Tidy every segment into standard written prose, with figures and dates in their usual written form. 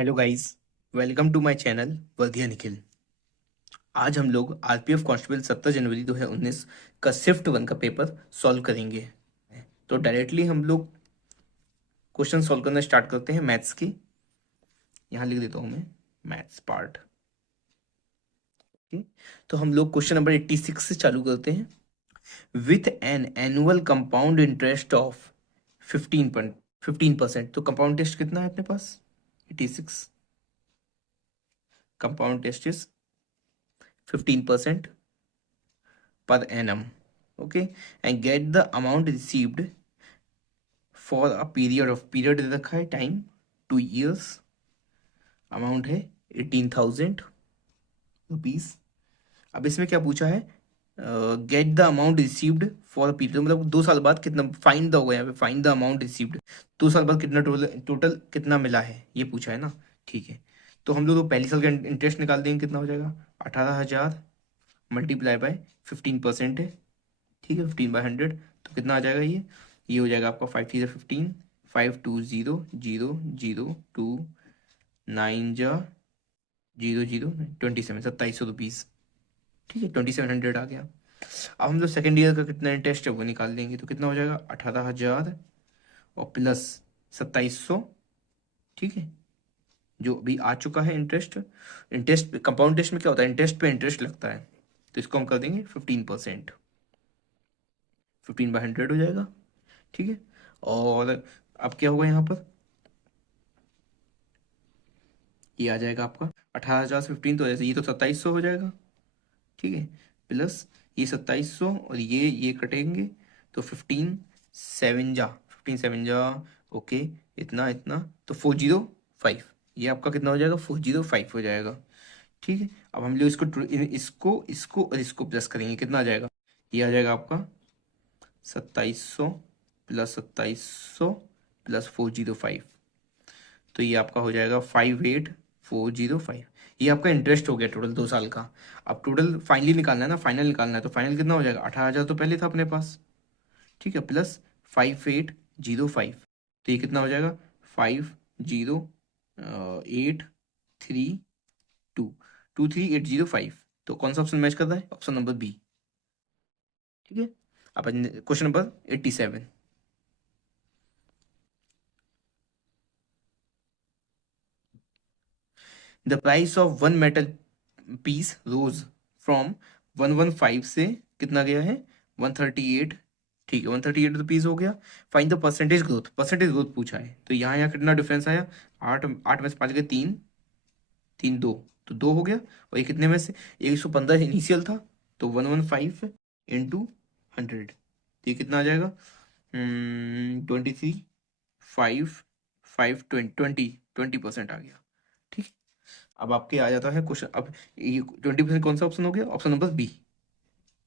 Hello guys, welcome to my channel Vardhiya Nikhil. आज हम लोग आरपीएफ कांस्टेबल 17 जनवरी 2019 का शिफ्ट 1 का पेपर सॉल्व करेंगे। तो डायरेक्टली हम लोग क्वेश्चन सॉल्व करना स्टार्ट करते हैं मैथ्स की। यहाँ लिख देता हूँ मैं मैथ्स पार्ट। ओके, तो हम लोग क्वेश्चन नंबर 86 से चालू करते हैं। With an annual compound interest of 15% तो कंपाउंड टेस्ट कितना है अपने पास? 86। Compound interest is 15% per annum. Okay, and get the amount received for a period दे रखा है टाइम 2 years। अमाउंट है 18,000 रुपीज। अब इसमें क्या पूछा है? Get the amount received for period, मतलब 2 साल बाद कितना फाइंड द होगा यहाँ पे, फाइंड द अमाउंट रिसीव्ड। 2 साल बाद कितना टोटल टोटल कितना मिला है ये पूछा है ना। ठीक है, तो हम लोग तो पहली साल का इंटरेस्ट निकाल देंगे। कितना हो जाएगा? 18,000 मल्टीप्लाई बाय 15% है। ठीक है, 15/100 तो कितना आ जाएगा ये हो जाएगा आपका 5 3 15, 5 2 0 0 2 9 जा 0 0 27, 2700 रुपीज़। ठीक है, 2700 आ गया। अब हम लोग सेकेंड ईयर का कितना इंटरेस्ट है वो निकाल लेंगे। तो कितना हो जाएगा? 18,000 और प्लस 2700। ठीक है, जो अभी आ चुका है इंटरेस्ट। इंटरेस्ट कंपाउंड टेस्ट में क्या होता है? इंटरेस्ट पे इंटरेस्ट लगता है, तो इसको हम कर देंगे 15%। 15/100 हो जाएगा। ठीक है, और अब क्या होगा यहाँ पर? ये आ जाएगा आपका 18,000 से 15 तो जैसे ये तो 2700 हो जाएगा। ठीक है, प्लस ये 2700 और ये कटेंगे तो 15 7 जा ओके, इतना इतना तो 405। ये आपका कितना हो जाएगा? 405 हो जाएगा। ठीक है, अब हम लोग इसको इसको और इसको प्लस करेंगे। कितना आ जाएगा? ये आ जाएगा आपका 2700 प्लस 2700 प्लस 405। तो ये आपका हो जाएगा 58,405। ये आपका इंटरेस्ट हो गया टोटल 2 साल का। अब टोटल फाइनली निकालना है ना, फाइनल निकालना है। तो फाइनल कितना हो जाएगा? 18,000 तो पहले था अपने पास। ठीक है, प्लस 5805। तो ये कितना हो जाएगा? 50,832,23,805। तो कौन सा ऑप्शन मैच कर रहा है? Option number B. ठीक है, अब question number 87। The price of one metal piece rose from 115 से कितना गया है? 138। ठीक है, 138 रुपीज हो गया। फाइंड द परसेंटेज ग्रोथ पूछा है। तो यहाँ कितना डिफरेंस आया? 8 8 में से 5 गए 3 3 2, तो 2 हो गया। और ये कितने में से? 115 इनिशियल था, तो 115 इंटू 100। तो ये कितना आ जाएगा? 23 5 5 20% आ गया। ठीक है, अब आपके आ जाता है क्वेश्चन। अब ये 20% कौन सा ऑप्शन हो गया? Option number B.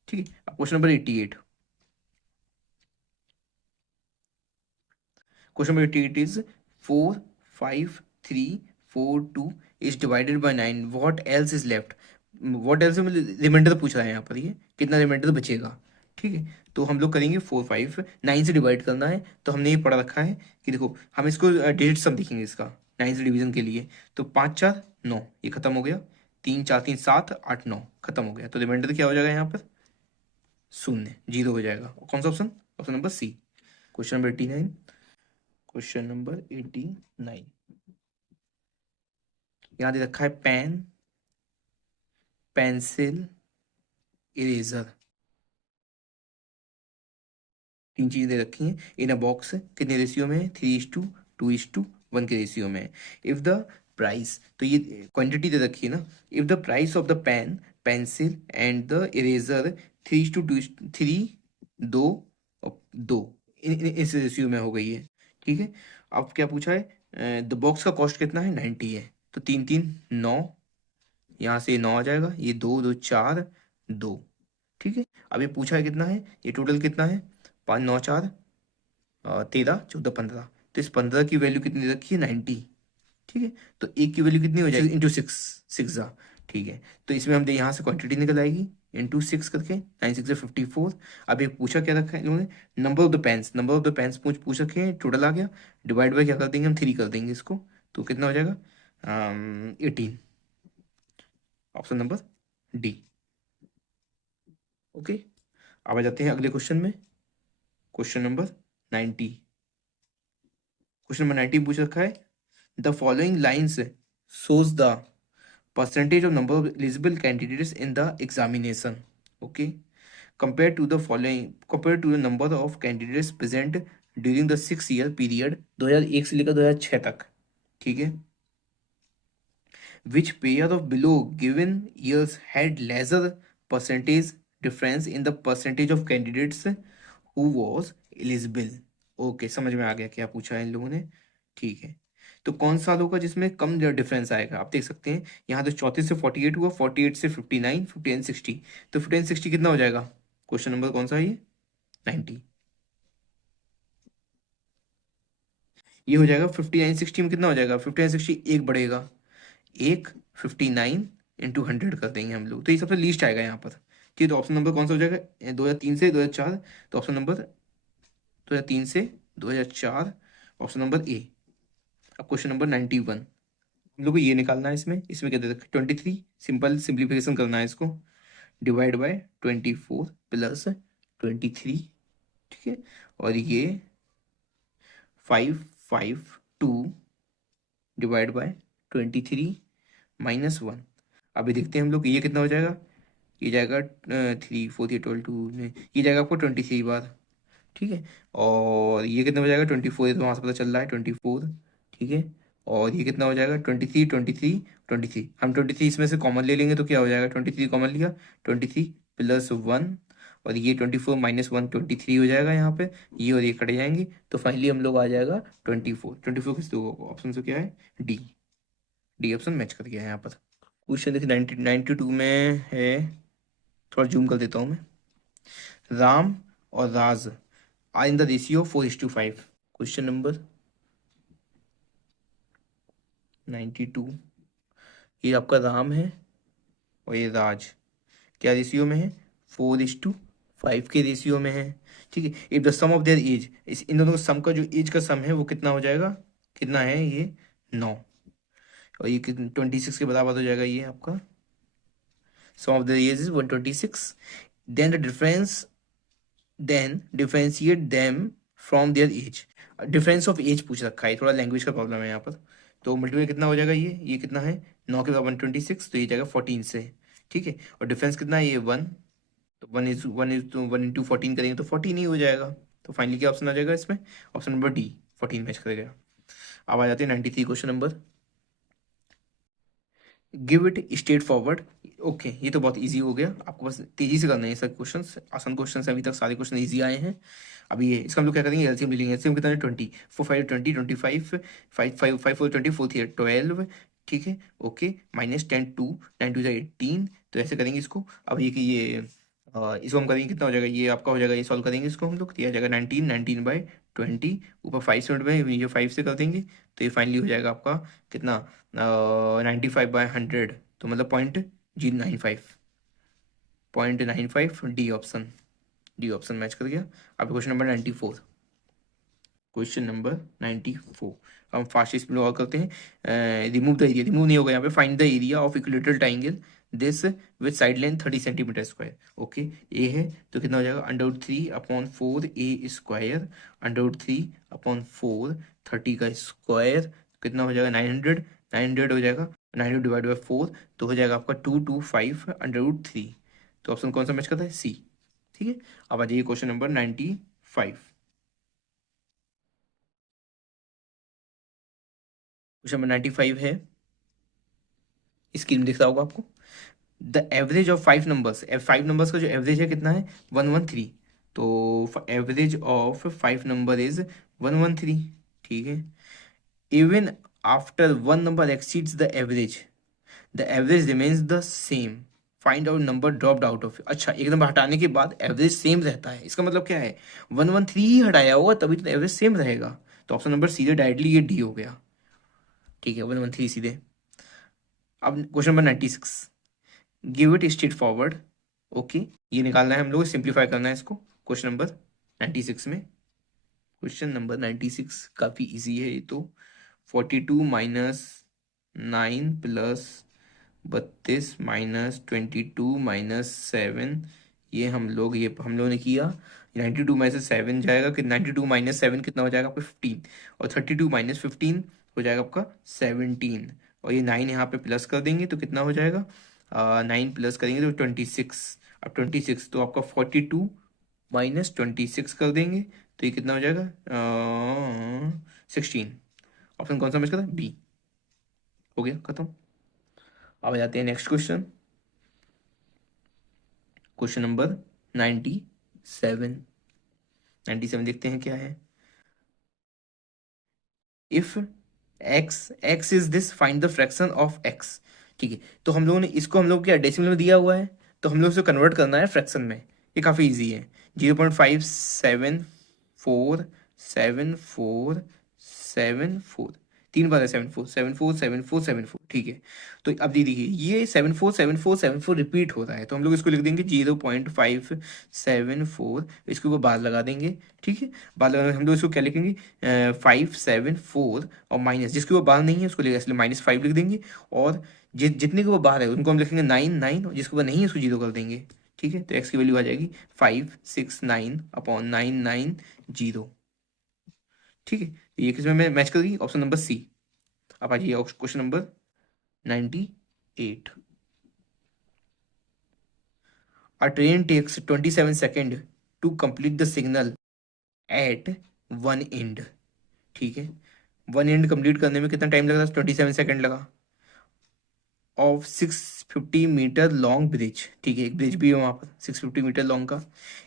ठीक है, अब question number 88। Question number 88 is 4 5 3 4 2 is divided by 9, what else is left. What else remainder पूछ रहा है यहाँ पर, ये कितना रिमाइंडर बचेगा। ठीक है, तो हम लोग करेंगे 4 5 9 से डिवाइड करना है। तो हमने ये पढ़ा रखा है कि देखो हम इसको डिजिट सब देखेंगे इसका 9 से डिवीजन के लिए। तो 5 4 9 ये खत्म हो गया। 3 4 3 7 8 9 खत्म हो गया। तो रिमाइंडर क्या हो जाएगा यहाँ पर? शून्य, जीरो हो जाएगा। और कौन सा option? Option number C. Question number 89। Question number 89, यहाँ दे रखा है पेन, पेंसिल, इरेजर। 3 चीजें दे रखी हैं इन अ बॉक्स। कितने रेशियो में है? 3:2, 2:1 के रेशियो में है। इफ द प्राइस, तो ये क्वांटिटी दे रखी है ना। If the price of the pen, pencil and the eraser 3:2, 3 दो और दो इस रेशियो में हो गई है। ठीक है, अब क्या पूछा है? द बॉक्स का कॉस्ट कितना है? 90 है। तो 3 3 9, यहाँ से 9 आ जाएगा। ये 2 2 4 2। ठीक है, अब ये पूछा है कितना है? ये टोटल कितना है? 5 9 4 13 14 15। तो इस 15 की वैल्यू कितनी रखी है? 90। ठीक है, तो एक की वैल्यू कितनी हो जाएगी? इंटू सिक्स, 6 जा। ठीक है, तो इसमें हम यहाँ से क्वांटिटी निकल आएगी इंटू 6 करके। 9 6 54। अब ये पूछा क्या रखा है इन्होंने? Number of the pens, number of the pens पूछ रखे हैं। टोटल आ गया, डिवाइड बाय क्या कर देंगे हम? 3 कर देंगे इसको। तो कितना हो जाएगा? 18, ऑप्शन नंबर डी। ओके, अब आ जाते हैं अगले क्वेश्चन में। Question number 90। क्वेश्चन नंबर 90 पूछ रखा है, the following lines shows the percentage of number of eligible candidates in the examination. Okay, compared to the number of candidates present during the 6 year period 2001 से लेकर 2006 तक। ठीक है, which pair of below given years had lesser percentage difference in the percentage of candidates who was eligible? Okay, समझ में आ गया क्या पूछा है इन लोगों ने। ठीक है, तो कौन सा होगा जिसमें कम डिफरेंस आएगा? आप देख सकते हैं यहाँ तो 34 से 48 हुआ, 48 से 59, 59 60, तो 59 60 कितना हो जाएगा? क्वेश्चन नंबर कौन सा है ये? 90। ये हो जाएगा 59 60 में कितना हो जाएगा? 59 60 एक बढ़ेगा, एक 59 इंटू 100 कर देंगे हम लोग, तो ये सबसे लीस्ट आएगा यहाँ पर। ठीक है, तो ऑप्शन नंबर कौन सा हो जाएगा? 2003 से 2004, तो ऑप्शन नंबर 2003 से 2004, ऑप्शन नंबर ए। अब क्वेश्चन नंबर 91, हम लोग को ये निकालना है, इसमें इसमें क्या दे रखा है? 23, सिंपल सिंप्लीफिकेशन करना है इसको, डिवाइड बाय 24 प्लस 23। ठीक है, और ये 552 डिवाइड बाय 23 माइनस 1। अभी देखते हैं हम लोग ये कितना हो जाएगा। ये जाएगा 3 4 12 2, ये जाएगा आपको 23 बार। ठीक है, और ये कितना हो जाएगा? 24, तो वहाँ से पता चल रहा है 24। ठीक है, और ये कितना हो जाएगा? 23 23 23। हम 23 इसमें से कॉमन ले लेंगे तो क्या हो जाएगा? 23 कॉमन लिया, 23 प्लस 1, और ये 24 माइनस 1 23 हो जाएगा यहाँ पे, ये और ये कट जाएंगे, तो फाइनली हम लोग आ जाएगा 24। 24 किस दो ऑप्शन से क्या है? डी। डी ऑप्शन मैच कर गया है यहाँ पर। क्वेश्चन देखिए 92 में है, थोड़ा जूम कर देता हूँ मैं। राम और Raj are in the ratio 4:5। Question number 92, ये आपका राम है और ये राज, क्या रेशियो में है? 4:5 के रेशियो में है। ठीक है, if the sum of their age, इस इन दोनों का सम का जो एज का सम है वो कितना हो जाएगा? कितना है ये? 9, और ये 26 के बराबर हो जाएगा ये आपका। Sum of their age is 126, then the difference, then differentiate them from their age. Difference of age पूछ रखा है, थोड़ा लैंग्वेज का प्रॉब्लम है यहाँ पर। तो मल्टीप्लाई कितना हो जाएगा? ये कितना है? 9 के बाद 126, तो ये जाएगा 14 से। ठीक है, और डिफरेंस कितना है? ये 1, तो 1 इंटू 14 करेंगे तो 14 ही हो जाएगा। तो फाइनली क्या ऑप्शन आ जाएगा इसमें? ऑप्शन नंबर डी, 14 मैच करेगा। अब आ जाते हैं 93 question number. Give it straight forward. Okay, ये तो बहुत इजी हो गया, आपको बस तेजी से करना है ये सब क्वेश्चंस, आसान क्वेश्चंस अभी तक सारे क्वेश्चन इजी आए हैं। अभी ये इसका हम लोग क्या करेंगे? एलसीएम ले लेंगे। एलसीएम कितना है? 20, 4 5 20 25, 5 5 5 4 20 4 3 12। ठीक है, ओके, माइनस 10 2, 9 2 18, तो ऐसे करेंगे इसको। अब ये कि ये इसको हम करेंगे कितना हो जाएगा? ये आपका हो जाएगा, ये सॉल्व करेंगे इसको हम लोग, तो ये आ जाएगा 19, 19/20, ऊपर 5 से में नीचे 5 से कर देंगे, तो ये फाइनली हो जाएगा आपका कितना? 95/100, तो मतलब 0.95, 0.95, D option. D option match कर गया। अब क्वेश्चन नंबर 94। क्वेश्चन नंबर 94, हम फास्ट स्पीड में और करते हैं। रिमूव द एरिया, रिमूव नहीं होगा यहाँ पे। Find the area of equilateral triangle this with side length 30 centimetre square. Okay, A है तो कितना हो जाएगा? √3/4 ए स्क्वायर, √3/4 30 का स्क्वायर, कितना हो जाएगा? 900, 900 हो जाएगा, 900 डिवाइड बाई 4, तो हो जाएगा आपका 225/√3। तो ऑप्शन कौन सा मैच करता है? सी। ठीक है, अब आ जाइए क्वेश्चन नंबर 95। क्वेश्चन नंबर 95 है, स्क्रीन दिख रहा होगा आपको। The average of 5 numbers, 5 numbers का जो एवरेज है कितना है? 113, तो एवरेज ऑफ 5 नंबर इज 113। ठीक है, even after one number exceeds the average remains the same, find out number dropped out of. अच्छा, एक नंबर हटाने के बाद एवरेज सेम रहता है, इसका मतलब क्या है? 113 ही हटाया होगा तभी तो एवरेज सेम रहेगा, तो ऑप्शन नंबर सीधे डायरेक्टली ये डी हो गया। ठीक है, 113 सीधे। अब question number 96, give it straight forward. Okay, ये निकालना है हम लोग, सिंप्लीफाई करना है इसको क्वेश्चन नंबर 96 में। क्वेश्चन नंबर 96 काफ़ी इजी है ये तो। 42 माइनस 9 प्लस 32 माइनस 22 माइनस 7, ये हम लोग ने किया। 92 में से 7 जाएगा कि 92 माइनस 7 कितना हो जाएगा आपका 15, और 32 माइनस 15 हो जाएगा आपका 17, और ये 9 यहाँ पे प्लस कर देंगे तो कितना हो जाएगा, 9 प्लस करेंगे तो 26। अब 26 तो आपका 42 माइनस 26 कर देंगे तो ये कितना हो जाएगा, 16। ऑप्शन कौन सा मैच करता है, बी। हो गया खत्म। अब आ जाते हैं नेक्स्ट क्वेश्चन, क्वेश्चन नंबर 97। 97 देखते हैं क्या है। If x is this, find the fraction of x। ठीक है, तो हम लोगों ने इसको, हम लोग क्या डेसिमल में दिया हुआ है, तो हम लोग इसे कन्वर्ट करना है फ्रैक्शन में। ये काफ़ी इजी है। 0.57474747, 3 बार है 74 74 74 74, ठीक है। तो अब दी देखिए ये 74 74 74 रिपीट हो रहा है, तो हम लोग इसको लिख देंगे 0.574, इसके ऊपर बार लगा देंगे। ठीक है, बार लगाने हम लोग इसको क्या लिखेंगे, 574, और माइनस जिसके ऊपर बार नहीं है उसको इसलिए -5 लिख देंगे, और जितने के ऊपर बार है उनको हम लिखेंगे 9 9, और जिसके ऊपर नहीं है उसको 0 कर देंगे। ठीक है, तो एक्स की वैल्यू आ जाएगी 569/990। ठीक है, तो ये किसमें मैं मैच करेगी, ऑप्शन नंबर सी। अब आ जाइए question number 98। A train takes 27 seconds to complete the signal at one end। ठीक है, वन एंड कंप्लीट करने में कितना टाइम लगा था, 27 सेकेंड लगा। ऑफ 650 मीटर लॉन्ग ब्रिज, ठीक है, एक ब्रिज भी है वहाँ पर 650 मीटर लॉन्ग का।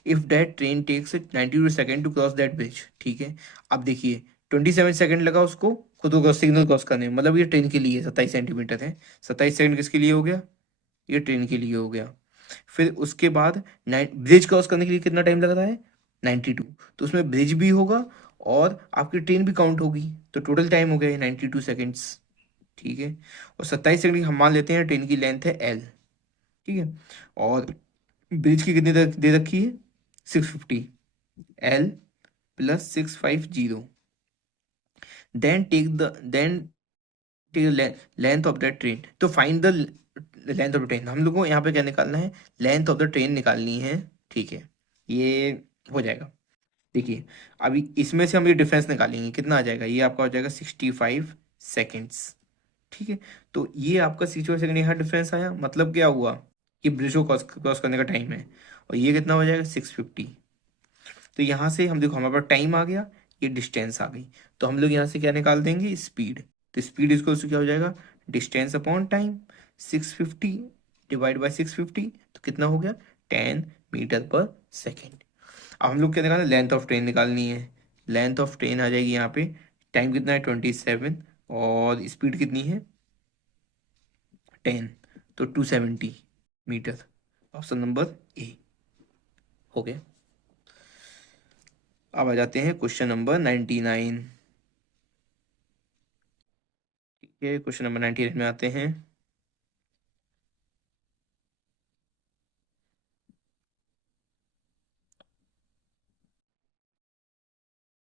If that train takes 92 second to cross that bridge. ठीक है, अब देखिए 27 सेकेंड लगा उसको खुद को सिग्नल क्रॉस करने में, मतलब ये ट्रेन के लिए 27 सेंटीमीटर है। 27 सेकेंड किसके लिए हो गया, ये ट्रेन के लिए हो गया। फिर उसके बाद ब्रिज क्रॉस करने के लिए कितना टाइम लग रहा है, 92, तो उसमें ब्रिज भी होगा और आपकी ट्रेन भी काउंट होगी, तो टोटल टाइम हो गया 92 सेकेंड्स। ठीक है, और 27 सेकंड हम मान लेते हैं ट्रेन की लेंथ है एल। ठीक है, और ब्रिज की कितनी दे रखी है, 650, L plus 650। Then take length of the train, तो find the length of the train. हम लोग को यहाँ पे क्या निकालना है, लेंथ ऑफ द ट्रेन निकालनी है। ठीक है, ये हो जाएगा। देखिए अभी इसमें से हम ये डिफरेंस निकालेंगे, कितना आ जाएगा, ये आपका हो जाएगा 65 सेकेंड्स। ठीक है, तो ये आपका 65 सेकेंड यहाँ डिफरेंस आया, मतलब क्या हुआ कि ब्रिज को क्रॉस करने का टाइम है, और ये कितना हो जाएगा 650। तो यहाँ से हम देखो हमारे पास टाइम आ गया, ये डिस्टेंस आ गई, तो हम लोग यहाँ से क्या निकाल देंगे, स्पीड। तो स्पीड इसको क्या हो जाएगा, distance upon time, 650 divide by 650, तो कितना हो गया, 10 मीटर पर सेकेंड। अब हम लोग क्या निकालना, लेंथ ऑफ ट्रेन निकालनी है। लेंथ ऑफ ट्रेन आ जाएगी यहाँ पे, टाइम कितना है 27, और स्पीड कितनी है 10, तो 270 मीटर। ऑप्शन नंबर ए हो गया। अब आ जाते हैं क्वेश्चन नंबर 99। ठीक है, क्वेश्चन नंबर 98 में आते हैं।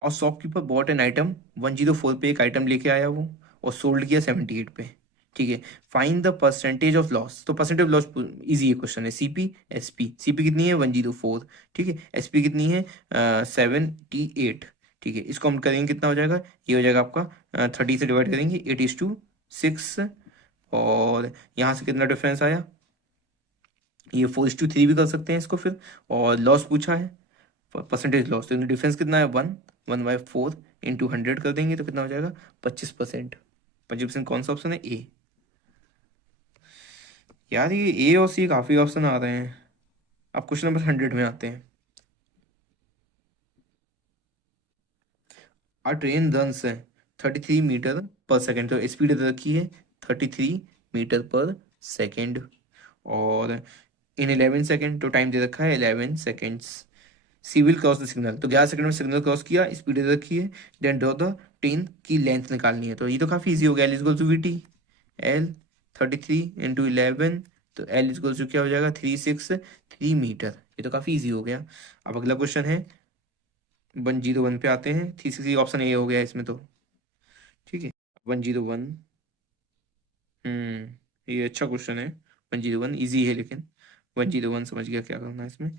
और शॉपकीपर बॉट एन आइटम 104 पे, एक आइटम लेके आया वो, और सोल्ड किया 78 पे। ठीक है, find the percentage of loss. तो परसेंटेज ऑफ लॉस इजी है क्वेश्चन है, सीपी एसपी। सीपी कितनी है 104, ठीक है, एसपी कितनी है 78। ठीक है, इसको हम करेंगे कितना हो जाएगा, ये हो जाएगा आपका 30 से डिवाइड करेंगे 8:6, और यहाँ से कितना डिफरेंस आया, ये 4:3 भी कर सकते हैं इसको फिर। और लॉस पूछा है, परसेंटेज लॉस, तो डिफरेंस कितना है 1 1/4 इंटू 100 कर देंगे तो कितना हो जाएगा 25%। 25% कौन सा ऑप्शन है, ए। यार ये ए और सी काफी ऑप्शन आ रहे हैं। अब क्वेश्चन नंबर 100 में आते हैं। आ ट्रेन रन्स है 33 मीटर पर सेकेंड, तो स्पीड रखी है 33 मीटर पर सेकेंड, और इन 11 सेकेंड, तो टाइम दे रखा है 11 seconds. She will cross the signal, तो 11 सेकंड में सिग्नल क्रॉस किया, स्पीड दे रखी है। देन ड्रॉ द ट्रेन की लेंथ निकालनी है, तो ये तो काफी इजी हो गया, L is equal to V T, L 33 into 11, तो एल इजक्वल टू क्या हो जाएगा 363 मीटर। ये तो काफी इजी हो गया। अब अगला क्वेश्चन है 101 पे आते हैं। 360 ऑप्शन ए हो गया इसमें तो। ठीक है, 101। ये अच्छा क्वेश्चन है। 101 इजी है, लेकिन 101 समझ गया क्या करना है इसमें।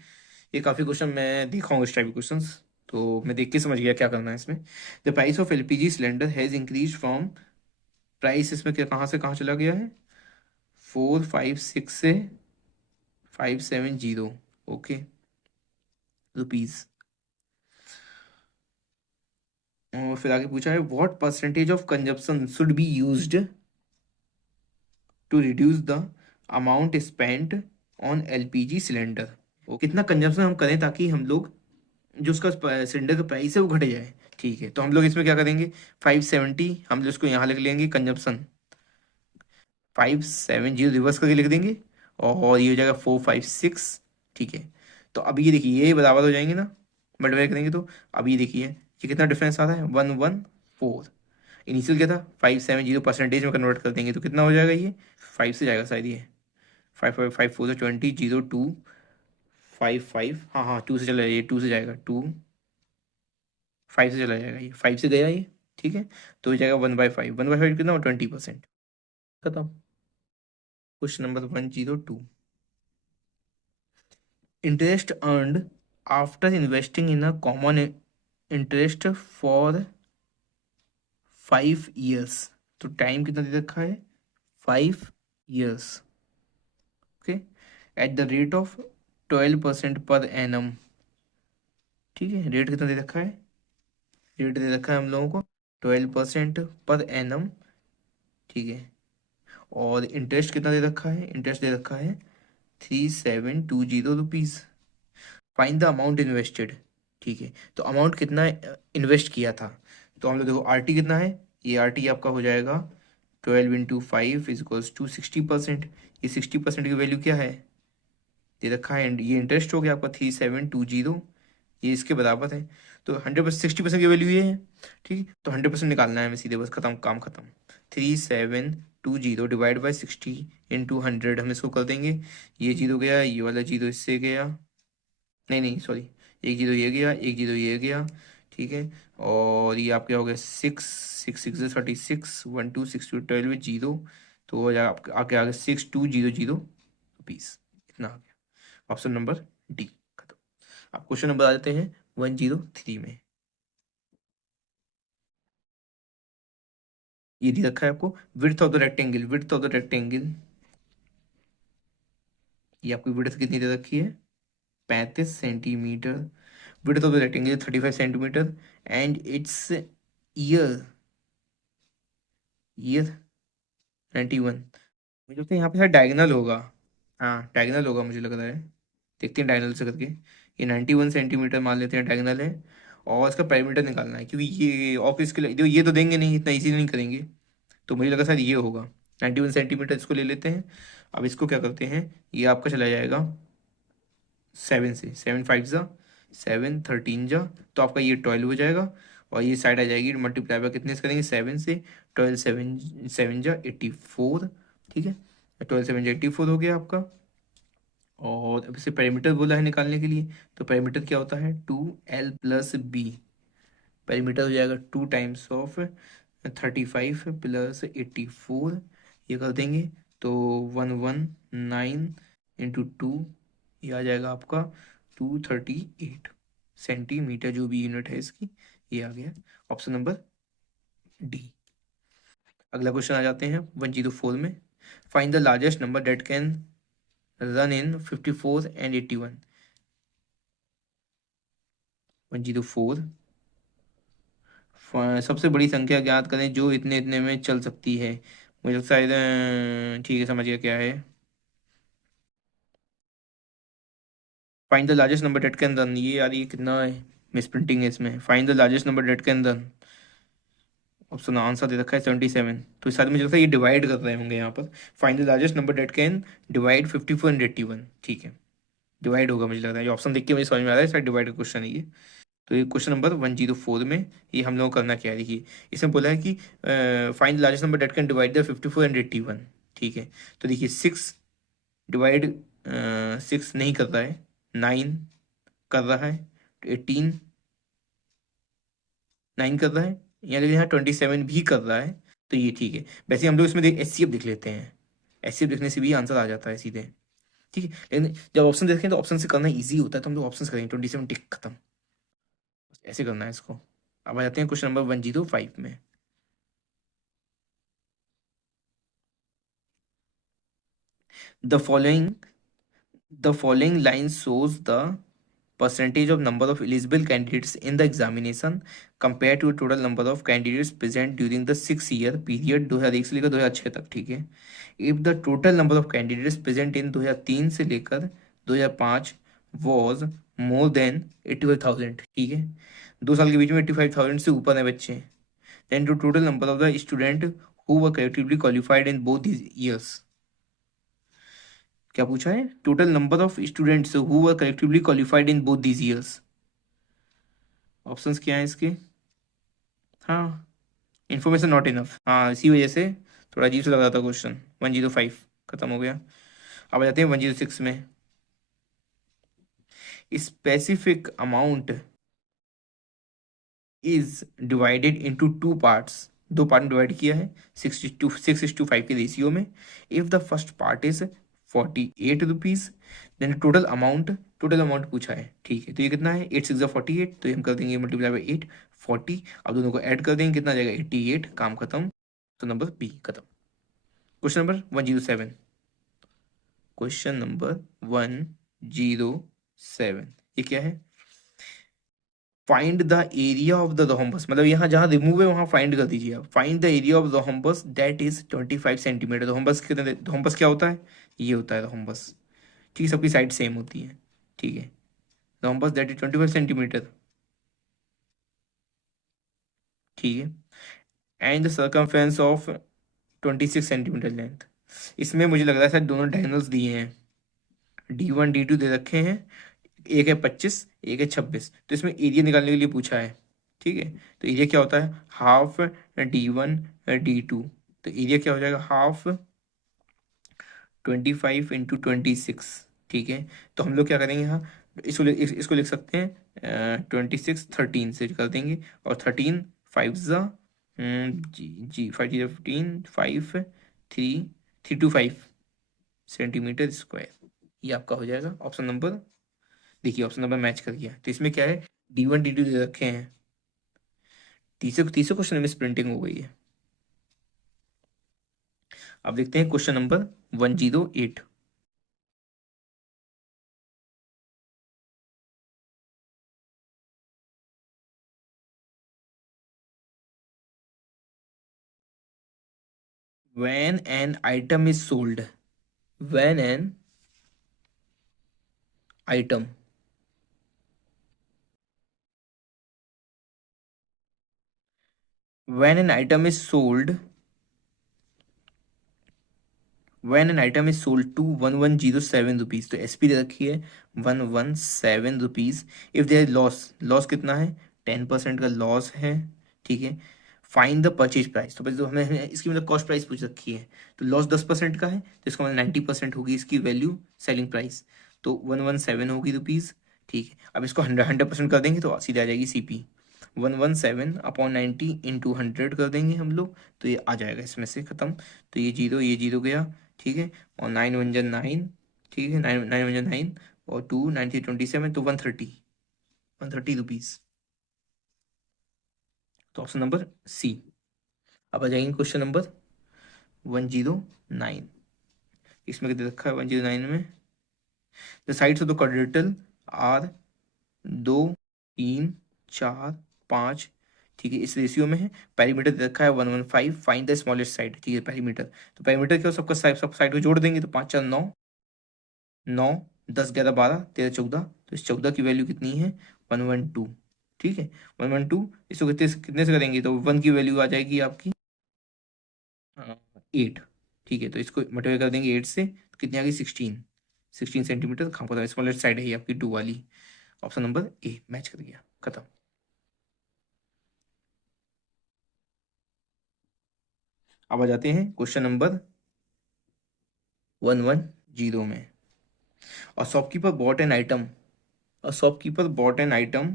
ये काफ़ी क्वेश्चन मैं देखा हूँ इस टाइप के क्वेश्चंस, तो मैं देख के समझ गया क्या करना है इसमें। The price of LPG cylinder has increase from, price इसमें क्या कहाँ से कहाँ चला गया है, 456 से 570, ओके, रुपीज़। और फिर आगे पूछा है what percentage of consumption should be used to reduce the amount spent on LPG cylinder. वो कितना कंजप्शन हम करें ताकि हम लोग जो उसका सिलेंडर का प्राइस है वो घट जाए। ठीक है, तो हम लोग इसमें क्या करेंगे, 570 हम लोग इसको यहाँ लिख लेंगे कंजप्शन, 570 रिवर्स करके लिख देंगे, और ये हो जाएगा 456। ठीक है, तो अब ये देखिए ये बराबर हो जाएंगे ना, मल्टीप्लाई करेंगे तो। अब ये देखिए ये कितना डिफरेंस आ रहा है, 114। इनिशियल क्या था 570, परसेंटेज में कन्वर्ट कर देंगे तो कितना हो जाएगा, ये 5 से जाएगा शायद ये, 5 5 5 4 20 0 2 5 5, हाँ हाँ 2 से चला जाएगा, ये 2 से जाएगा, 2 5 से चला जाएगा, ये 5 से गया ये। ठीक है, तो हो जाएगा 1/5, 1/5 कितना, 20%। खत्म। Question number 102, interest earned after investing in a common interest for 5 years। तो टाइम कितना दे रखा है, 5 years, okay, at the rate of 12% per annum. ठीक है, रेट कितना दे रखा है, रेट दे रखा है हम लोगों को 12% पर एनम। ठीक है, और इंटरेस्ट कितना दे रखा है, इंटरेस्ट दे रखा है 3720 rupees. Find the amount invested. ठीक है, तो अमाउंट कितना इन्वेस्ट किया था, तो हम लोग देखो आर टी कितना है, ये आर टी आपका हो जाएगा 12 × 5 = 60%। ये 60% की वैल्यू क्या है, दे रखा है, ये इंटरेस्ट हो गया आपका 3720, ये इसके बराबर है। तो 100%, 60% की वैल्यू ये है। ठीक है, तो 100% निकालना है हमें सीधे, बस खत्म, काम खत्म। 3720 ÷ 60 × 100 हम इसको कर देंगे। ये जीरो गया, ये वाला जीरो इससे गया, नहीं नहीं सॉरी, एक जीरो ये गया, एक जीरो ये गया। ठीक है, और ये आपके हो गया 6 6 6 36, 1 2 6 2 12 जीरो, तो हो जाएगा आपके आगे आगे 6200 रुपीज़, इतना आ गया। ऑप्शन नंबर डी, खत्म। अब क्वेश्चन नंबर आ जाते हैं 103 में। ये दे रखा है आपको, width of the rectangle, width of the rectangle, ये आपकी विड्थ कितनी दे रखी है, 35 centimetre. Width of the rectangle 35 centimetre, and it's year, year 91। मुझे लगता है यहाँ पे शायद डायगनल होगा, हाँ डायगनल होगा मुझे लग रहा है। देखते हैं डायगनल से करके, ये 91 सेंटीमीटर मान लेते हैं डायगनल है, और इसका पेरीमीटर निकालना है, क्योंकि ये ऑफिस के लिए ये तो देंगे नहीं, इतना इजी नहीं करेंगे, तो मुझे लगा शायद ये होगा। 91 सेंटीमीटर इसको ले लेते हैं। अब इसको क्या करते हैं, ये आपका चला जाएगा 7 से, 7 5 × 7 13 तो आपका ये 12 हो जाएगा, और ये साइड आ जाएगी मल्टीप्लाई बाय कितने से करेंगे, 7 से, 12 7 7 × 84। ठीक है, 12 7 × 84 हो गया आपका। और अब इसे पेरीमीटर बोला है निकालने के लिए, तो पेरीमीटर क्या होता है, 2l + b। पेरीमीटर हो जाएगा 2 × 35 + 84, ये कर देंगे तो 119 × 2, ये आ जाएगा आपका 238 सेंटीमीटर, जो भी यूनिट है इसकी, ये आ गया ऑप्शन नंबर डी। अगला क्वेश्चन आ जाते हैं 104 में। Find the largest number that can run in 54 and 81। 104, सबसे बड़ी संख्या ज्ञात करें जो इतने इतने में चल सकती है। मुझे शायद ठीक है, समझ गया क्या है। Find the largest number that can run, ये यार ये कितना है मिस प्रिंटिंग है इसमें। Find the largest number that can run, option answer दे रखा है 77, तो इस साथ मुझे लगता है ये डिवाइड कर रहे होंगे यहाँ पर। Find the largest number that can divide 54 and 81। ठीक है, डिवाइड होगा मुझे लग रहा है, ये ऑप्शन देख के मुझे समझ में आ रहा है शायद डिवाइड का क्वेश्चन है ये। तो ये क्वेश्चन नंबर 104 में ये हम लोग करना क्या है, देखिए इसमें बोला है कि find the largest number that can divide the 54 and 81। ठीक है, तो देखिए 6 डिवाइड 6 नहीं कर रहा है, 9 कर रहा है, 18 9 कर रहा है, या लेकिन यहाँ 27 भी कर रहा है, तो ये ठीक है। वैसे हम लोग इसमें देख एचसीएफ देख लेते हैं, एचसीएफ देखने से भी आंसर आ जाता है सीधे। ठीक है, लेकिन जब ऑप्शन देखें तो ऑप्शन से करना इजी होता है, तो हम लोग ऑप्शन करेंगे 27 टिक खत्म, ऐसे करना है इसको। अब आ जाते हैं क्वेश्चन नंबर 105 में। The following the following line shows the percentage of number of eligible candidates in the examination compared to total number of candidates present during the 6 year period 2001 से लेकर 2006 तक। ठीक है, if the total number of candidates present in 2003 से लेकर 2005 was more than 85,000। ठीक है, 2 साल के बीच में 85,000 से ऊपर है बच्चे। Then to total number of the student who were collectively qualified in both these years. क्या पूछा है? Total number of students who were collectively qualified in both these years. Options क्या हैं इसके? हाँ, इन्फॉर्मेशन नॉट इनफ, हाँ इसी वजह से थोड़ा अजीब सा लग रहा था क्वेश्चन। 105 खत्म हो गया। अब आ जाते हैं 106 में। Specific amount is divided into two parts, दो पार्ट में डिवाइड किया है 6:5 के रेशियो में। If the first part is 48 rupees, then total amount पूछा है। ठीक है, तो ये कितना है? 8 6 48, तो ये हम कर देंगे मल्टीप्लाई बाई 8, 40। अब दोनों को ऐड कर देंगे, कितना आ जाएगा? 88, काम खत्म। तो नंबर बी खत्म। Question number 107। क्वेश्चन नंबर 107, ये क्या है? Find the area of the rhombus, मतलब यहाँ जहाँ रिमूव है वहाँ फाइंड कर दीजिए आप। Find the area of rhombus that is 25 centimetre. Rhombus कितने? रोम्बस क्या होता है? ये होता है रोम्बस। ठीक है, सबकी साइड सेम होती है। ठीक है, रोम्बस दैट इज 25 सेंटीमीटर। ठीक है, and the circumference of 26 centimetre length. इसमें मुझे लग रहा है शायद दोनों डायगोनल्स दिए हैं, D1 D2 दे रखे हैं। एक है 25, एक है 26, तो इसमें एरिया निकालने के लिए पूछा है। ठीक है, तो एरिया क्या होता है? Half D1 D2। तो एरिया क्या हो जाएगा? हाफ 25 × 26। ठीक है, तो हम लोग क्या करेंगे यहाँ? इसको लिख सकते हैं 26 13 से कर देंगे। और 13 5 ज़ा जी जी 5 0 15 5 3 325 सेंटीमीटर स्क्वायर। ये आपका हो जाएगा ऑप्शन नंबर। देखिए ऑप्शन नंबर मैच कर गया, तो इसमें क्या है? D1 D2 दे रखे हैं। तीसरे तीसरे क्वेश्चन में स्प्रिंटिंग हो गई है। अब देखते हैं question number 108। When an item is sold, when an item when an item is sold when an item is sold to 1107 rupees, तो एसपी दे रखी है 117 रुपीज। इफ देयर लॉस कितना है? 10% का लॉस है। ठीक है, फाइंड द परचेज प्राइस, तो बस तो हमें इसकी मतलब कॉस्ट प्राइस पूछ रखी है। तो लॉस 10% का है, तो इसका मतलब 90% होगी इसकी वैल्यू सेलिंग प्राइस, तो 117 होगी रुपीज। ठीक है, अब इसको 100% कर देंगे तो सीधे आ जाएगी सीपी। 117/90 × 100 कर देंगे हम लोग, तो ये आ जाएगा इसमें से खत्म। तो ये जीरो गया। ठीक है, और 9 1 9। ठीक है, 9 9 1 9, और 2 9 3 27, तो 130 रुपीज। तो ऑप्शन नंबर सी। अब आ जाएंगे क्वेश्चन नंबर 109। इसमें क्या दे रखा है 109 में? The sides of the quadrilateral are 2 3 4 5। ठीक है, इस रेशियो में है। पेरीमीटर दे रखा है 115। Find the smallest side. ठीक है, पेरीमीटर, तो पेरीमीटर क्या हो? सबका साइड, सब साइड को जोड़ देंगे, तो 5 4 9, 9 10 11 12 13 14, तो इस 14 की वैल्यू कितनी है? 112। ठीक है, 112, इसको कितने से करेंगे तो 1 की वैल्यू आ जाएगी आपकी 8। ठीक है, तो इसको मल्टीप्लाई कर देंगे 8 से, तो कितनी आ गई? 16 सेंटीमीटर। कहाँ पर स्मॉलेस्ट साइड है ये आपकी 2 वाली। ऑप्शन नंबर ए मैच कर गया, खत्म। अब आ जाते हैं क्वेश्चन नंबर 110 में। A shopkeeper bot an item a shopkeeper bot an item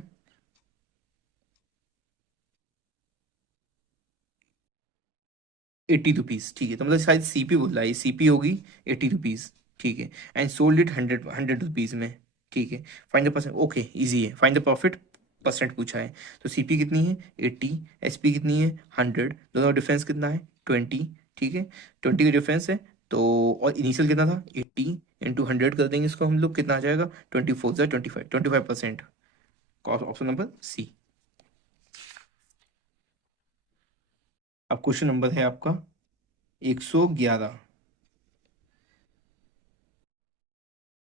80 rupees, ठीक है, तो मतलब शायद सीपी बोल रहा है, सीपी होगी 80 रुपीज़, ठीक है, एंड सोल्ड इट 100 रुपीज़ में, ठीक है। Find the percent, okay easy है, फाइंड द प्रॉफिट परसेंट पूछा है, तो सीपी कितनी है 80, एसपी कितनी है 100, दोनों डिफरेंस कितना है 20, ठीक है, 20 का डिफरेंस है, तो और इनिशियल कितना था 80 इंटू 100 कर देंगे इसको हम लोग, कितना आ जाएगा 24 25%, ऑप्शन नंबर सी। अब क्वेश्चन नंबर है आपका 111,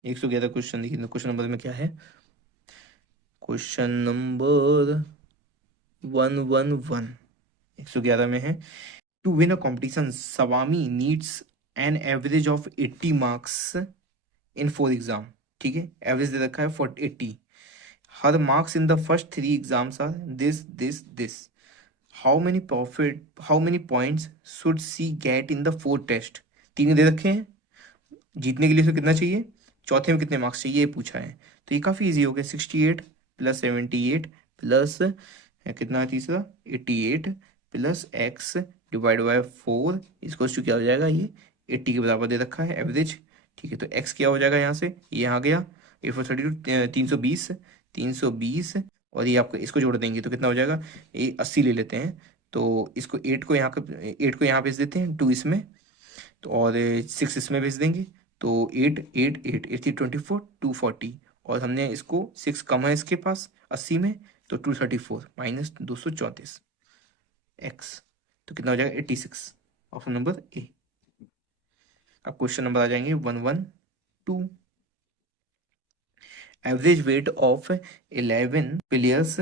111 क्वेश्चन देखिए, क्वेश्चन नंबर में क्या है, क्वेश्चन नंबर 111, 111 में है, to win a competition Swami needs an average of 80 marks in 4 exam, ठीक है, एवरेज दे रखा है 80, her marks in the first 3 exams are this, how many points should she get in the 4 test, तीन दे रखे हैं, जीतने के लिए उसे कितना चाहिए, चौथे में कितने मार्क्स चाहिए ये पूछा है, तो ये काफ़ी इजी हो गया, 68 प्लस 78 प्लस कितना है तीसरा 88 प्लस एक्स डिवाइड बाय 4, इसको क्या हो जाएगा, ये 80 के बराबर दे रखा है एवरेज, ठीक है, तो एक्स क्या हो जाएगा यहाँ से, ये आ गया 8 4 32 320, 320, और ये आपको इसको जोड़ देंगे तो कितना हो जाएगा, ये 80 ले लेते हैं, तो इसको 8 को यहाँ भेज देते हैं, 2 इसमें, तो और 6 इसमें भेज देंगे, तो 8 8 8 8 3 24 240, और हमने इसको 6 कम है इसके पास 80 में, तो 234 माइनस 234 एक्स, तो कितना हो जाएगा 86, ऑप्शन नंबर ए। अब क्वेश्चन नंबर आ जाएंगे 112, average weight of 11 players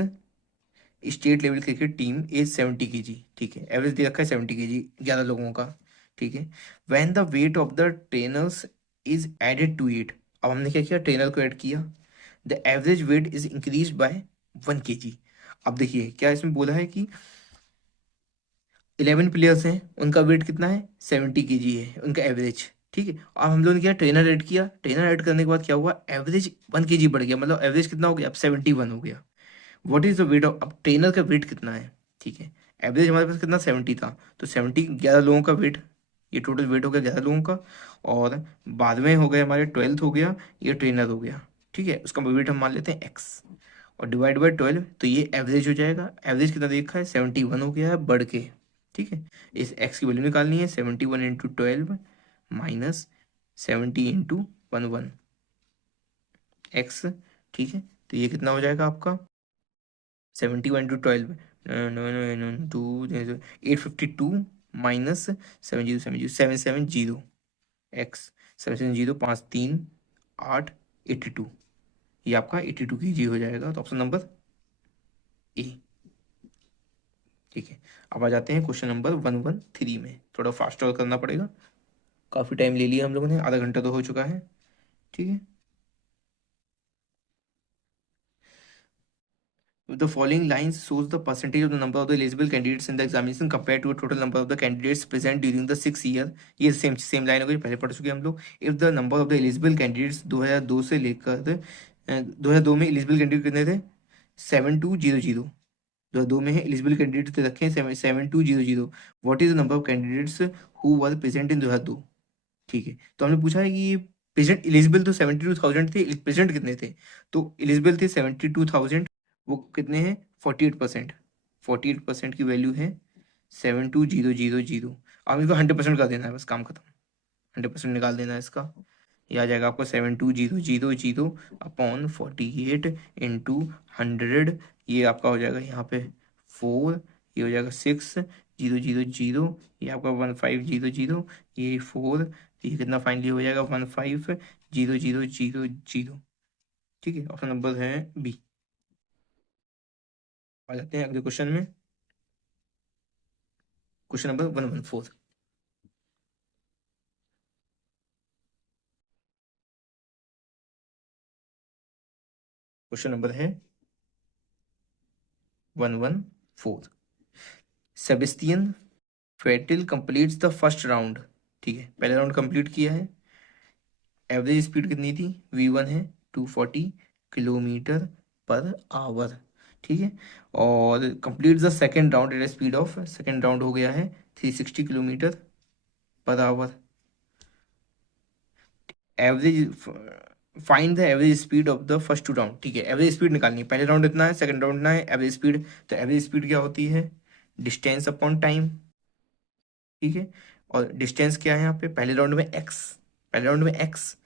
state level cricket team is 70 kg, ठीक है, एवरेज दे रखा है 70 kg 11 लोगों का, ठीक है, when the weight of the trainers is added to it, अब हमने क्या किया, ट्रेनर को ऐड किया, the average weight is increase by 1 kg। अब देखिए क्या इसमें बोला है कि 11 प्लेयर्स हैं, उनका वेट कितना है 70 kg है उनका एवरेज, ठीक है, अब हम लोगों ने क्या ट्रेनर ऐड किया, ट्रेनर ऐड करने के बाद क्या हुआ, एवरेज 1 kg बढ़ गया, मतलब एवरेज कितना हो गया अब 71 हो गया, what is the weight of, अब ट्रेनर का वेट कितना है, ठीक है, एवरेज हमारे पास कितना 70 था, तो 70 11 लोगों का वेट, ये टोटल वेट हो गया 11 लोगों का, और बाद में हो गए हमारे 12th हो गया, ये ट्रेनर हो गया, ठीक है, उसका वेट हम मान लेते हैं एक्स, और डिवाइड बाय 12, तो ये एवरेज हो जाएगा, एवरेज कितना देखा है 71 हो गया है बढ़ के, ठीक है, इस एक्स की वैल्यू निकालनी है 71 इंटू 12 माइनस 70 इंटू 11 एक्स, ठीक है, तो ये कितना हो जाएगा आपका 71 into 12, no, 852 माइनस 707 एक्स, 770 5 3 8 82, ये आपका 82 kg हो जाएगा, तो ऑप्शन नंबर ए, ठीक है। अब आ जाते हैं क्वेश्चन नंबर 113 में, थोड़ा फास्ट और करना पड़ेगा, काफ़ी टाइम ले लिया हम लोगों ने, आधा घंटा तो हो चुका है, ठीक है। The following lines shows the percentage of the number of the eligible candidates in the examination compared to a total number of the candidates present during the 6 year, ये सेम लाइन हो गई, पहले पढ़ चुके हम लोग। If the number of the eligible candidates 2002 से लेकर 2002 में एलिजिबल कैंडिडेट कितने थे 7200, 2002 में है एलिजिबल कैंडिडेट रखे हैं 7200, what is the number of candidates who were present in 2002, ठीक है, तो हमने पूछा है कि ये प्रेजेंट एलिजिबल तो 72,000 थे, प्रेजेंट कितने थे, तो एलिजिबल थे 72,000, वो कितने हैं 48%, 48% की वैल्यू है 72000, आप इसको 100% कर देना है, बस काम खत्म, 100% निकाल देना है इसका, ये आ जाएगा आपको 72000 अपॉन 48 इंटू 100, ये आपका हो जाएगा यहाँ पे 4, ये हो जाएगा 6000, ये आपका 1500, ये 4, ये कितना फाइनली हो जाएगा 150000, ठीक है, ऑप्शन नंबर है बी। आ जाते हैं अगले क्वेश्चन में, क्वेश्चन नंबर 114, क्वेश्चन नंबर है 114, Sebastian Vettel completes the first round, ठीक है, पहला राउंड कंप्लीट किया है, एवरेज स्पीड कितनी थी V1 है 240 किलोमीटर पर आवर, ठीक है, और complete the second round at speed of, second round हो गया है 360 kilometer per hour. Average, find the average speed of the first two round. ठीक है, एवरेज स्पीड निकालनी है, पहले राउंड इतना है, सेकंड राउंड इतना है, एवरेज स्पीड। तो एवरेज स्पीड क्या होती है, डिस्टेंस अपॉन टाइम। ठीक है, और डिस्टेंस क्या है यहाँ पे, पहले राउंड में एक्स, पहले राउंड में एक्स,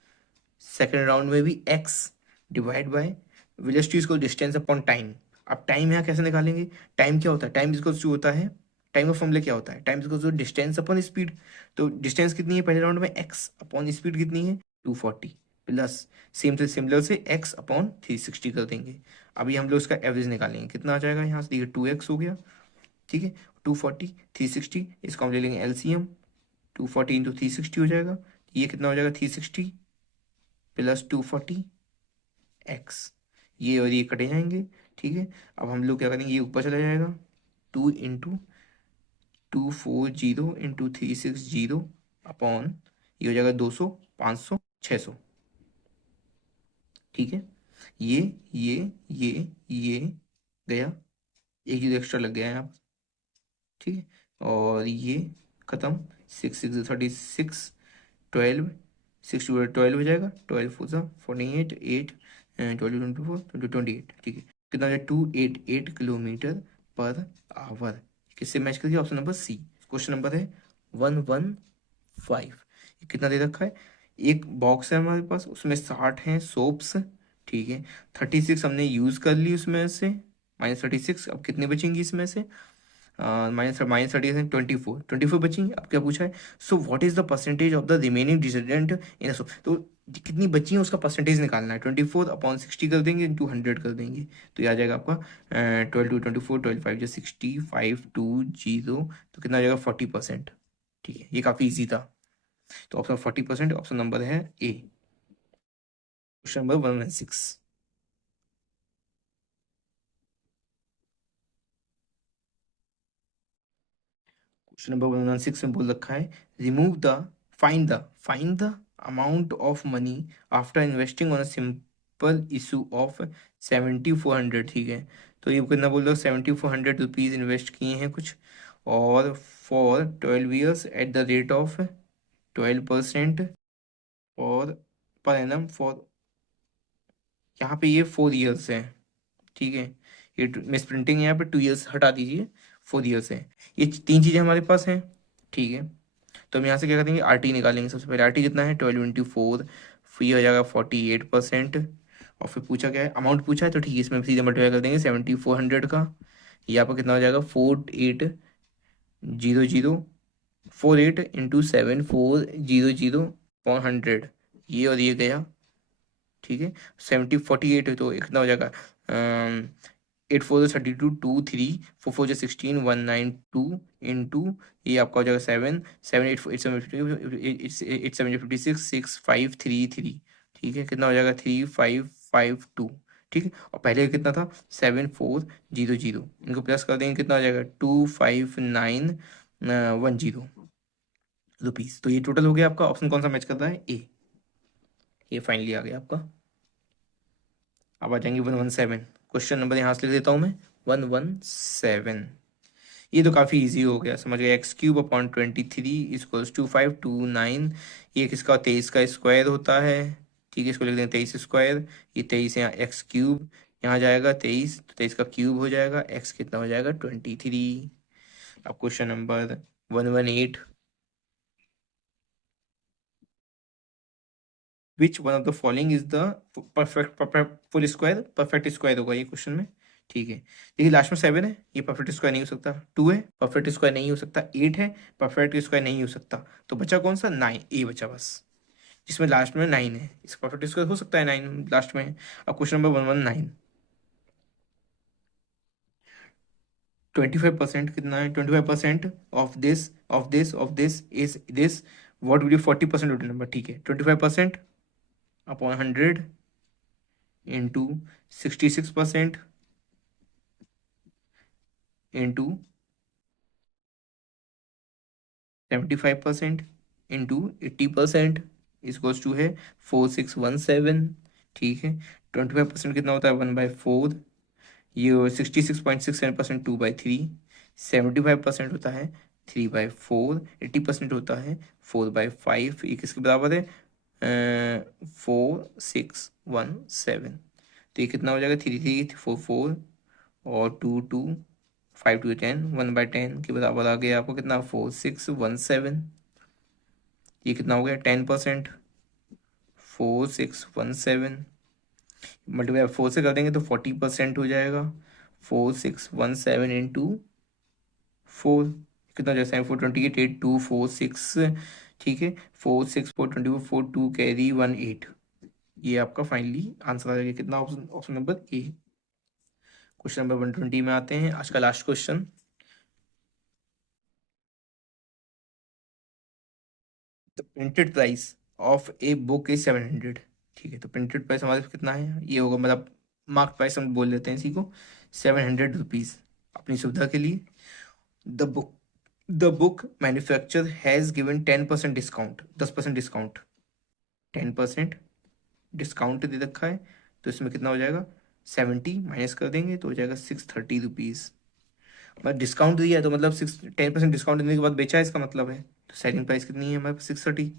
सेकेंड राउंड में भी एक्स, डिवाइड बाय वेलोसिटी इसको डिस्टेंस अपॉन टाइम। अब टाइम यहाँ कैसे निकालेंगे, टाइम क्या होता है, टाइम इसको होता है, टाइम का फॉर्मूला क्या होता है, टाइम इसको डिस्टेंस अपॉन स्पीड। तो डिस्टेंस कितनी है पहले राउंड में, एक्स अपॉन स्पीड कितनी है 240, प्लस सेम से सिमिलर से एक्स अपॉन 360 कर देंगे। अभी हम लोग इसका एवरेज निकालेंगे, कितना आ जाएगा यहाँ से, देखिए 2x हो गया। ठीक है, 240 360, इसको हम ले लेंगे एलसीएम, 240 इंटू 360 हो जाएगा, ये कितना हो जाएगा 360 प्लस 240 एक्स, ये और ये कटे जाएंगे। ठीक है, अब हम लोग क्या करेंगे, ये ऊपर चला जाएगा, 2 इंटू 240 इंटू 360 अपॉन, ये हो जाएगा 200 500 600। ठीक है, ये ये गया, एक जीरो एक्स्ट्रा लग गया है यहाँ पर। ठीक है, और ये खत्म, 6 6 36, 12, 6 12 हो जाएगा, 12 4 48, 8 12 24 28। ठीक है, कितना हो जाए 288 किलोमीटर पर आवर। किससे मैच करिए, option number C. Question number है 115। कितना दे रखा है, एक बॉक्स है हमारे पास, उसमें 60 हैं सोप्स। ठीक है, 36 हमने यूज कर ली उसमें से, -36। अब कितने बचेंगी इसमें से, -30 से 24 बची। अब क्या पूछा है, so what is the percentage of the remaining detergent in soap. तो कितनी बची है उसका परसेंटेज निकालना है, 24/60 कर देंगे, इंटू 100 कर देंगे, तो ये आ जाएगा आपका 12 2 24, 12 5 जो 60, 5 2 0, तो कितना आ जाएगा 40%। ठीक है, ये काफ़ी इजी था, तो ऑप्शन 40%, ऑप्शन नंबर है A. Question number 116। Question number 116 में बोल रखा है, remove the, find the amount of money after investing on a simple issue of 7400। ठीक है, तो ये कितना बोल रहा है, 7400 रुपीज इन्वेस्ट किए हैं कुछ, और for 12 years at the rate of 12% और पर एनम फॉर, यहाँ पे ये 4 ईयर्स है। ठीक है, ये मिस प्रिंटिंग यहाँ पे 2 ईयर्स हटा दीजिए, 4 ईयर्स है। ये तीन चीज़ें हमारे पास हैं। ठीक है, तो हम यहाँ से क्या करेंगे, आर टी निकालेंगे। सबसे पहले आर टी कितना है, 12 × 4, फिर हो जाएगा 48%। और फिर पूछा क्या है, अमाउंट पूछा है, तो ठीक है इसमें सीधे मल्टीप्लाई कर देंगे 7400 का, ये आपका कितना हो जाएगा 4800, 48 × 7400/100, ये और ये गया। ठीक है, 70 48 है, तो कितना हो जाएगा 8 4 32, 2 3 4 4 16, 192 इंटू, ये आपका हो जाएगा 7 7 8 8 7 56, 6 5 3 3। ठीक है, कितना हो जाएगा 3552। ठीक है, और पहले कितना था 7400, इनको प्लस कर देंगे, कितना हो जाएगा 25910 रुपीज़। तो ये टोटल हो गया आपका, ऑप्शन कौन सा मैच करता है, ए। ये फाइनली आ गया आपका। अब आ जाएंगे 117। क्वेश्चन नंबर यहाँ से लिख देता हूँ मैं, 117। ये तो काफ़ी इजी हो गया, समझ गए, x³/23 = 529। ये किसका, 23 का स्क्वायर होता है। ठीक है, इसको लिख देंगे 23 स्क्वायर, ये 23 यहाँ x³ यहाँ जाएगा 23, तो 23 का क्यूब हो जाएगा, x कितना हो जाएगा 23। अब question number 118, which one of the following is the perfect full square, perfect square होगा ये क्वेश्चन में। ठीक है, देखिए लास्ट में 7 है, ये परफेक्ट स्क्वायर नहीं हो सकता, 2 है परफेक्ट स्क्वायर नहीं हो सकता, 8 है परफेक्ट स्क्वायर नहीं हो सकता, तो बचा कौन सा, 9, ए बचा बस, जिसमें लास्ट में 9 है, इसका परफेक्ट स्क्वायर हो सकता है 9 लास्ट में है। अब क्वेश्चन नंबर 119, 25% कितना है, 25% of this is this, what will be 40% number. ठीक है, 25% अपॉन 100 इंटू 66% इंटू 75% इंटू 80% इसकोस टू है 4617। ठीक है, 25% कितना होता है 1/4, ये 66.67%, 2/3, 75% होता है 3/4, 80% होता है 4/5, ये किसके बराबर है? 4617। तो ये कितना हो जाएगा? 3 3 4 4 और 2 2, 5 2 10, 1/10 के बराबर आ गया आपको कितना? 4617। ये कितना हो गया? 10%। 4617 मल्टीप्लाई 4 से कर देंगे तो 40% हो जाएगा। 4617 इंटू 4 कितना हो जाएगा? 7 4 28, 8 2 4 6। ठीक है, 4 6 4 24, 4 2 कैरी 1 8। ये आपका फाइनली आंसर आ जाएगा कितना? Option option number A. Question number 120 में आते हैं, आज का last question. The printed price of a book is 700। ठीक है, तो प्रिंटेड प्राइस हमारे पास कितना है? ये होगा मतलब मार्क प्राइस हम बोल देते हैं इसी को, 700 रुपीज़ अपनी सुविधा के लिए। The book the book manufacture has given 10% discount, 10% discount, 10% discount दे रखा है। तो इसमें कितना हो जाएगा? 70 माइनस कर देंगे तो हो जाएगा 630 रुपीज़। मतलब डिस्काउंट दिया है तो मतलब 10% डिस्काउंट देने के बाद बेचा है, इसका मतलब है। तो सेलिंग प्राइस कितनी है हमारे पास? 630।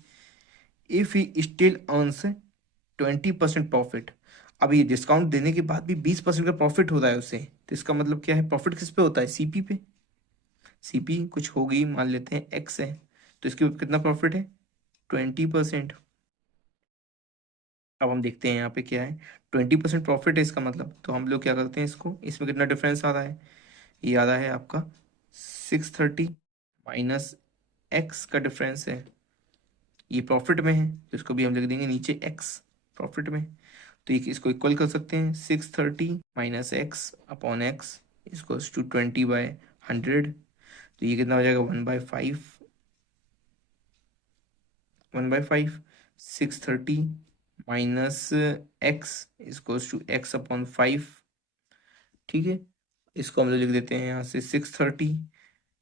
If he still earns 20% profit, अब ये डिस्काउंट देने के बाद भी 20% का प्रॉफिट हो रहा है उसे, तो इसका मतलब क्या है? प्रॉफिट किस पे होता है? सीपी पे। सीपी कुछ होगी, मान लेते हैं एक्स है, तो इसके ऊपर कितना प्रॉफिट है? 20%। अब हम देखते हैं यहाँ पे क्या है। 20% प्रॉफिट है इसका मतलब, तो हम लोग क्या करते हैं इसको, इसमें कितना डिफरेंस आ रहा है? ये आ रहा है आपका 630 माइनस एक्स का डिफरेंस है। ये प्रॉफिट में है तो इसको भी हम लिख देंगे नीचे एक्स प्रॉफिट में। तो ये इसको इक्वल कर सकते हैं, 630 माइनस एक्स अपॉन एक्स इसको टू 20/100। तो ये कितना हो जाएगा? 1/5, 1/5। 630 माइनस एक्स इसको टू एक्स अपॉन 5। ठीक है, इसको हम लोग लिख देते हैं यहाँ से 630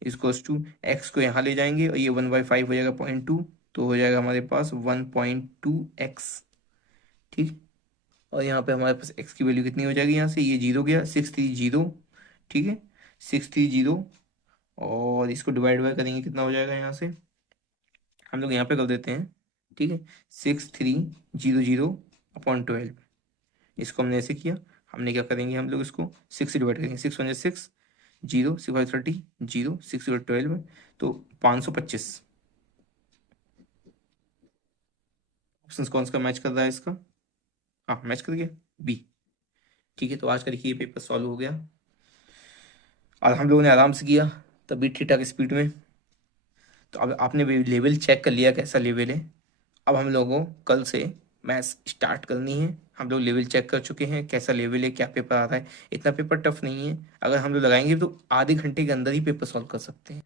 इसको टू एक्स को यहाँ ले जाएंगे और ये 1/5 हो जाएगा 0.2, तो हो जाएगा हमारे पास 1.2x। ठीक, और यहाँ पे हमारे पास x की वैल्यू कितनी हो जाएगी? यहाँ से ये जीरो गया, 630। ठीक है, 630 और इसको डिवाइड बाय करेंगे कितना हो जाएगा? यहाँ से हम लोग यहाँ पे कर देते हैं। ठीक है, 6300 अपॉन 12, इसको हमने ऐसे किया। हमने क्या करेंगे, हम लोग इसको 6 से डिवाइड करेंगे, 6 × 6 जीरो, 6×5 30, जीरो, 6/12 तो 525। ऑप्शन कौन सा मैच कर रहा है इसका? हाँ, मैच कर गया, बी। ठीक है, तो आज का देखिए पेपर सॉल्व हो गया और हम लोगों ने आराम से किया, तभी ठीक ठाक स्पीड में। तो अब आपने लेवल चेक कर लिया कैसा लेवल है। अब हम लोगों को कल से मैथ्स स्टार्ट करनी है। हम लोग लेवल चेक कर चुके हैं कैसा लेवल है, क्या पेपर आ रहा है। इतना पेपर टफ नहीं है, अगर हम लोग लगाएंगे तो आधे घंटे के अंदर ही पेपर सॉल्व कर सकते हैं,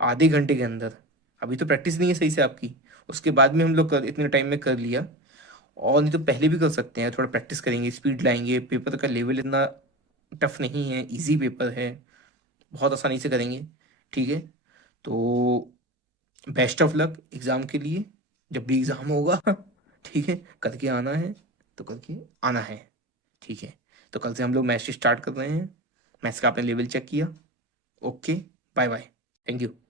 आधे घंटे के अंदर। अभी तो प्रैक्टिस नहीं है सही से आपकी, उसके बाद में हम लोग इतने टाइम में कर लिया, और नहीं तो पहले भी कर सकते हैं। थोड़ा प्रैक्टिस करेंगे, स्पीड लाएंगे, पेपर का लेवल इतना टफ नहीं है, इजी पेपर है, बहुत आसानी से करेंगे। ठीक है, तो बेस्ट ऑफ लक एग्ज़ाम के लिए, जब भी एग्ज़ाम होगा। ठीक है, करके आना है तो करके आना है। ठीक है, तो कल से हम लोग मैथ्स स्टार्ट कर रहे हैं। मैथ्स का आपने लेवल चेक किया। Okay, bye bye, thank you.